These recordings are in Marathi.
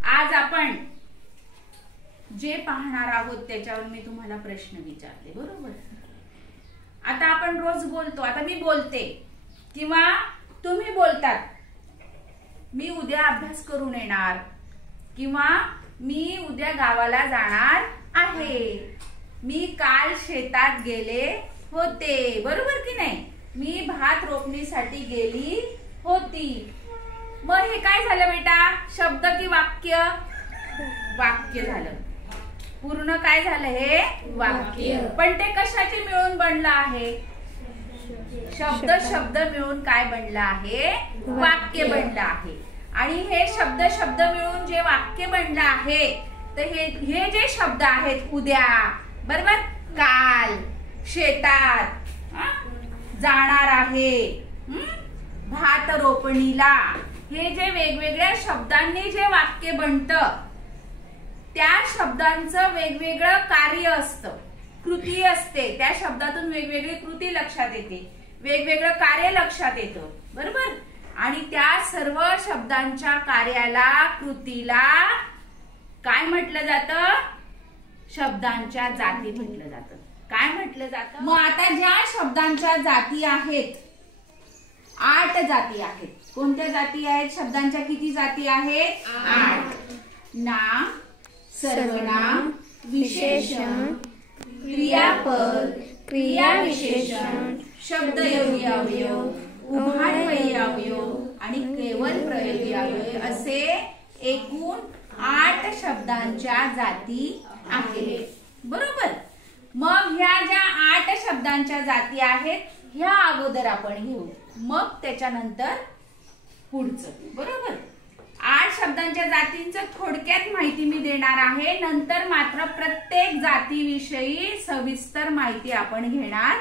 आज आपण जे पाहणार आहोत त्याच्यावर मी तुम्हाला प्रश्न विचारले, बरोबर? आता आपण रोज बोलतो, आता मी बोलते किंवा तुम्ही बोलतात, मी उद्या अभ्यास करून येणार किंवा मी उद्या गावाला जाणार आहे, मी काल शेतात गेले होते, बरोबर की नाही? मी भात रोपणीसाठी गेली होती. मग हे काय झालं बेटा? शब्द की वाक्य? वाक्य झालं. पूर्ण काय झालं? हे वाक्य. पण ते कशाचे मिळून बनलं आहे? शब्द शब्द मिळून काय बनलं आहे? वाक्य बनलं आहे. आणि हे शब्द शब्द मिळून जे वाक्य बनलं आहे, तर हे जे शब्द आहेत, उद्या, बरोबर, काल, शेतात जाणार आहे, भात रोपणीला, हे जे वेगवेगळ्या शब्दांनी जे वाक्य बनतं, त्या शब्दांचं वेगवेगळं कार्य असतं, कृती असते. त्या शब्दातून वेगवेगळी कृती लक्षात येते, वेगवेगळं कार्य लक्षात येतं, बरोबर? आणि त्या सर्व शब्दांच्या कार्याला, कृतीला काय म्हटलं जातं? शब्दांच्या जाती म्हटलं जातं. काय म्हटलं जातं? मग आता ज्या शब्दांच्या जाती आहेत, 8 जाती आहेत. कोणत्या जाती आहेत? शब्दांच्या किती जाती आहेत? 8. नाम, सर्वनाम, विशेषण, क्रियापद, क्रियाविशेषण, शब्दयोगी अवयव, उभाणवयी अवयव आणि केवळ प्रयोगी अवयव असे एकूण 8 शब्दांच्या जाती आहेत, बरोबर? मग ह्या ज्या 8 शब्दांच्या जाती आहेत, ह्या अगोदर आपण घेऊ, मग त्याच्यानंतर पुढचं, बरोबर? 8 शब्दांच्या जातींचं थोडक्यात माहिती मी देणार आहे. नंतर मात्र प्रत्येक जातीविषयी सविस्तर माहिती आपण घेणार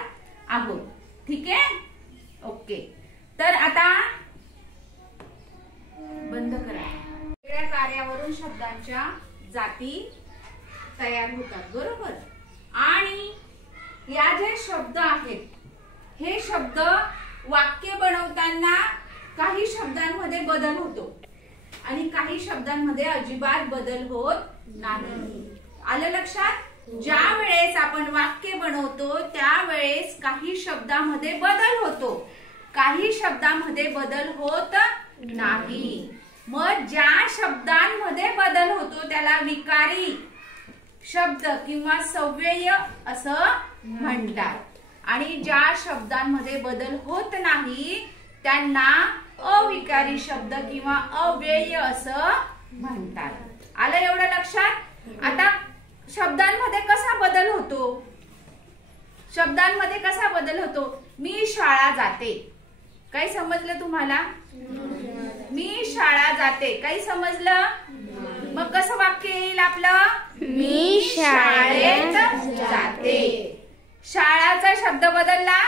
आहोत. ठीक आहे? ओके. तर आता बंद करा. वेगळ्या कार्यावरून शब्दांच्या जाती तयार होतात, बरोबर? आणि या जे शब्द आहेत, हे शब्द वाक्य बनवताना काही शब्दांमध्ये बदल होतो आणि काही शब्दांमध्ये अजिबात बदल होत नाही. आलं लक्षात? ज्या वेळेस आपण वाक्य बनवतो त्यावेळेस काही शब्दांमध्ये बदल होतो, काही शब्दांमध्ये बदल होत नाही. मग ज्या शब्दांमध्ये बदल होतो त्याला विकारी शब्द किंवा सव्यय असं म्हणतात. आणि ज्या शब्दांमध्ये बदल होत नाही त्यांना अविकारी शब्द किंवा अव्यय असं म्हणतात. आलं एवढं लक्षात? आता शब्दांमध्ये कसा बदल होतो? शब्दांमध्ये कसा बदल होतो? मी शाळा जाते. काही समजलं तुम्हाला? मी शाळा जाते. काही समजलं? मग कसं वाक्य येईल आपलं? मी शाळेत जाते. शाळाचा शब्द बदलला.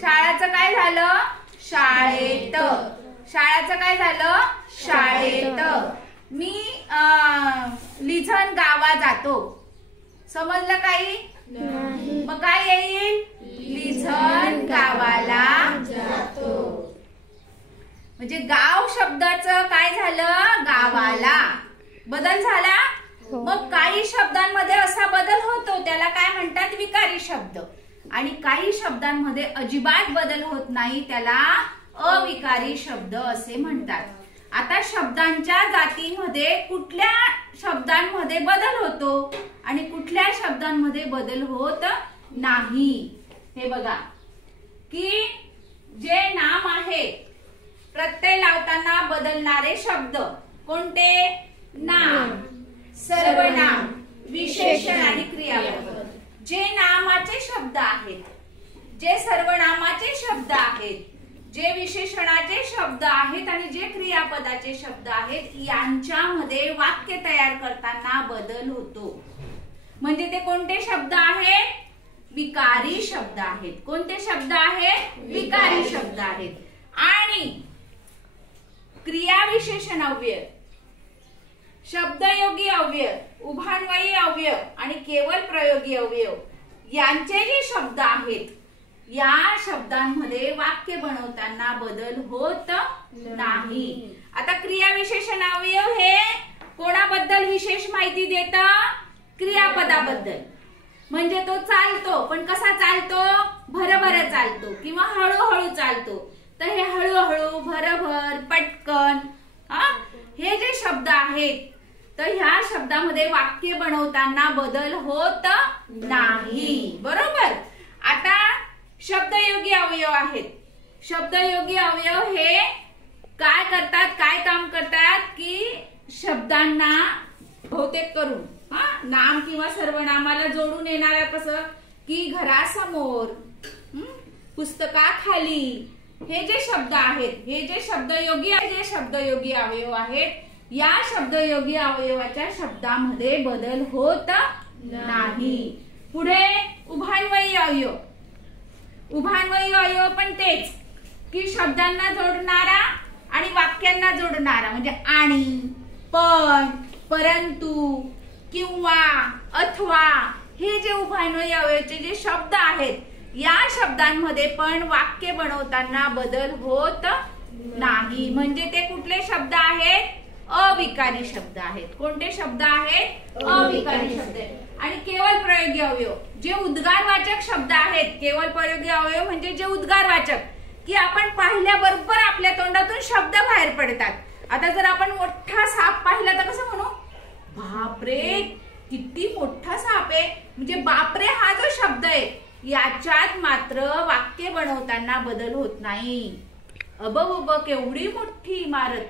शाळाचं काय झालं? शाळेत. शाळाचं काय झालं? शाळेत. मी लिझन गावा जातो. समजलं काही? मग काय येईल? लिझन गावाला जातो. म्हणजे गाव शब्दाचं काय झालं? गावाला बदल झाला. मग काही शब्दांमध्ये असा बदल होतो त्याला काय म्हणतात? विकारी शब्द. आणि काही शब्दांमध्ये अजिबात बदल होत नाही त्याला अविकारी शब्द असे म्हणतात. आता शब्दांच्या जातींमध्ये कुठल्या शब्दांमध्ये बदल होतो आणि कुठल्या शब्दांमध्ये बदल होत नाही? हे बघा की जे नाम आहे, प्रत्यय लावताना बदलणारे शब्द कोणते? नाम, सर्वनाम, विशेषण आणि क्रियापद. जे नामाचे शब्द आहेत, जे सर्वनामाचे शब्द आहेत, जे विशेषणाचे शब्द आहेत आणि जे क्रियापदाचे शब्द आहेत, यांच्यामध्ये वाक्य तयार करताना बदल होतो. म्हणजे ते कोणते शब्द आहेत? विकारी शब्द आहेत. कोणते शब्द आहेत? विकारी शब्द आहेत. आणि क्रियाविशेषण अव्यय, शब्दयोगी अव्यय, उभाणवयी अव्यय आणि केवळ प्रयोगी अव्यय यांचे जे शब्द आहेत, या शब्दांमध्ये वाक्य बनवताना बदल होत नाही. आता क्रियाविशेषण अवयव हे कोणाबद्दल विशेष माहिती देतं? क्रियापदाबद्दल. म्हणजे तो चालतो, पण कसा चालतो? भरभर चालतो किंवा हळूहळू चालतो. तर हे हळूहळू, भरभर, पटकन हे जे शब्द आहेत, तर ह्या शब्दामध्ये वाक्य बनवताना बदल होत नाही. बरोबर. आता शब्दयोगी अवयव आहेत. शब्दयोगी अवयव हे काय करतात, काय काम करतात की शब्दांना बहुतेक करून नाम किंवा सर्वनामाला जोडून येणारा कसं की घरासमोर, पुस्तकाखाली, हे जे शब्द आहेत, हे जे शब्दयोगी अवयव आहेत, या शब्दयोगी अवयवाच्या शब्दामध्ये बदल होत नाही. पुढे उभान्वयी अवयव. उभान्वयी अवयव पण तेच की शब्दांना जोडणारा आणि वाक्यांना जोडणारा. म्हणजे आणि, पण, परंतु, किंवा, अथवा, हे जे उभान्वयी अवयवाचे जे शब्द आहेत, या शब्दांमध्ये पण वाक्य बनवताना बदल होत नाही. म्हणजे ते कुठले शब्द आहेत? अविकारी शब्द आहेत. कोणते शब्द आहेत? अविकारी शब्द आहेत. आणि केवळ प्रयोगी अवयव जे उद्गारवाचक शब्द आहेत. केवळ प्रयोगी अवयव म्हणजे जे उद्गारवाचक, की आपण पाहिल्याबरोबर आपल्या तोंडातून शब्द बाहेर पडतात. आता जर आपण मोठा साप पाहिला तर कसं म्हणू? बापरे, किती मोठा साप आहे. म्हणजे बापरे हा जो शब्द आहे, याच्यात मात्र वाक्य बनवताना बदल होत नाही. अबब, केवढी मोठी इमारत.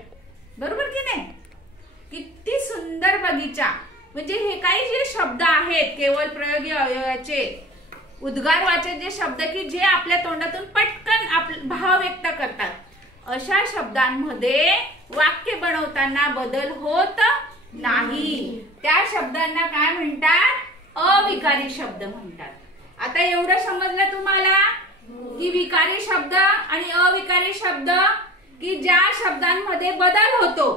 बरोबर की नाही? किती सुंदर बगीचा. म्हणजे हे काही जे शब्द आहेत केवळ प्रयोगी अवयवाचे, उद्गारवाचक जे शब्द की जे आपल्या तोंडातून पटकन भाव व्यक्त करतात, अशा शब्दांमध्ये वाक्य बनवताना बदल होत नाही. त्या शब्दांना काय म्हणतात? अविकारी शब्द म्हणतात. आता एवढं समजलं तुम्हाला की विकारी शब्द आणि अविकारी शब्द, की ज्या शब्दांमध्ये बदल होतो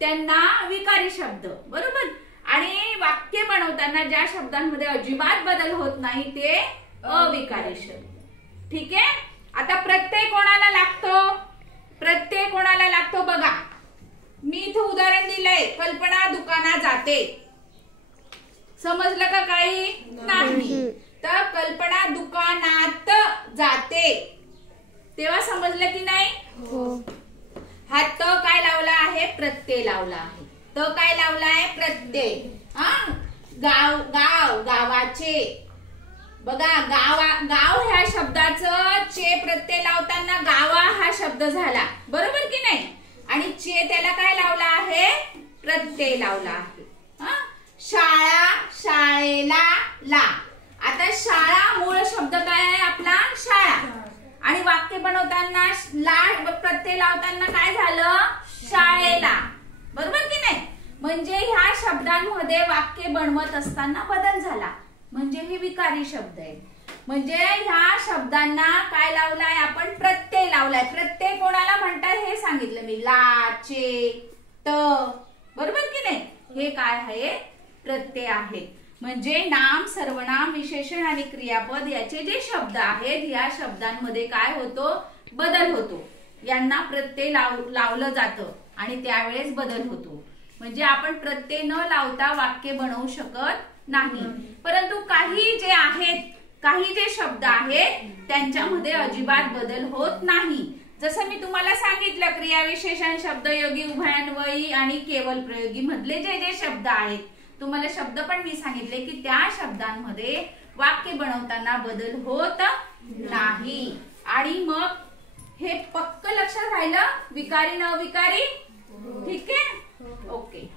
त्यांना विकारी शब्द. बरोबर. आणि वाक्य बनवताना ज्या शब्दांमध्ये अजिबात बदल होत नाही ते अविकारी शब्द. ठीक आहे. आता प्रत्यय कोणाला लागतो? प्रत्यय कोणाला लागतो बघा. मी इथं उदाहरण दिलंय, कल्पना दुकानात जाते. समजलं का काही? नाही. तर कल्पना दुकानात जाते तेव्हा समजलं की नाही? हा त काय लावला आहे? प्रत्यय लावला आहे. त काय लावला आहे? प्रत्यय. गाव, गाव, गावाचे. बघा, गाव ह्या शब्दाचं चे प्रत्यय लावताना गावा हा शब्द झाला. बरोबर की नाही? आणि चे त्याला काय लावला आहे? प्रत्यय लावला आहे. शाळा, शाळेला, ला. आता शाळा मूळ शब्द काय आहे आपला? शाळा. आणि वाक्य बनवताना ला प्रत्यय लावताना काय झालं? शाळेला. बरोबर की नाही? म्हणजे ह्या शब्दांमध्ये वाक्य बनवत असताना बदल झाला. म्हणजे हे विकारी शब्द आहे. म्हणजे ह्या शब्दांना काय लावलाय आपण? प्रत्यय लावलाय. प्रत्यय कोणाला म्हणतात हे सांगितलं मी. ला, चे, त. बरोबर की नाही? हे काय आहे? प्रत्यय आहेत. म्हणजे नाम, सर्वनाम, विशेषण आणि क्रियापद याचे जे शब्द आहेत, या शब्दांमध्ये काय होतो? बदल होतो. यांना प्रत्यय लावलं जातं आणि त्यावेळेस बदल होतो. म्हणजे आपण प्रत्यय न लावता वाक्य बनवू शकत नाही. परंतु काही जे आहेत, काही जे शब्द आहेत त्यांच्यामध्ये अजिबात बदल होत नाही. जसं मी तुम्हाला सांगितलं, क्रियाविशेषण, शब्दयोगी, उभयान्वयी आणि केवळ प्रयोगी मधले जे जे शब्द आहेत, तुम्हाला शब्द पण मी सांगितले की त्या शब्दांमध्ये वाक्य बनवताना बदल होत नाही. आणि मग हे पक्क लक्षात राहिलं, विकारी न विकारी. ठीक आहे. ओके.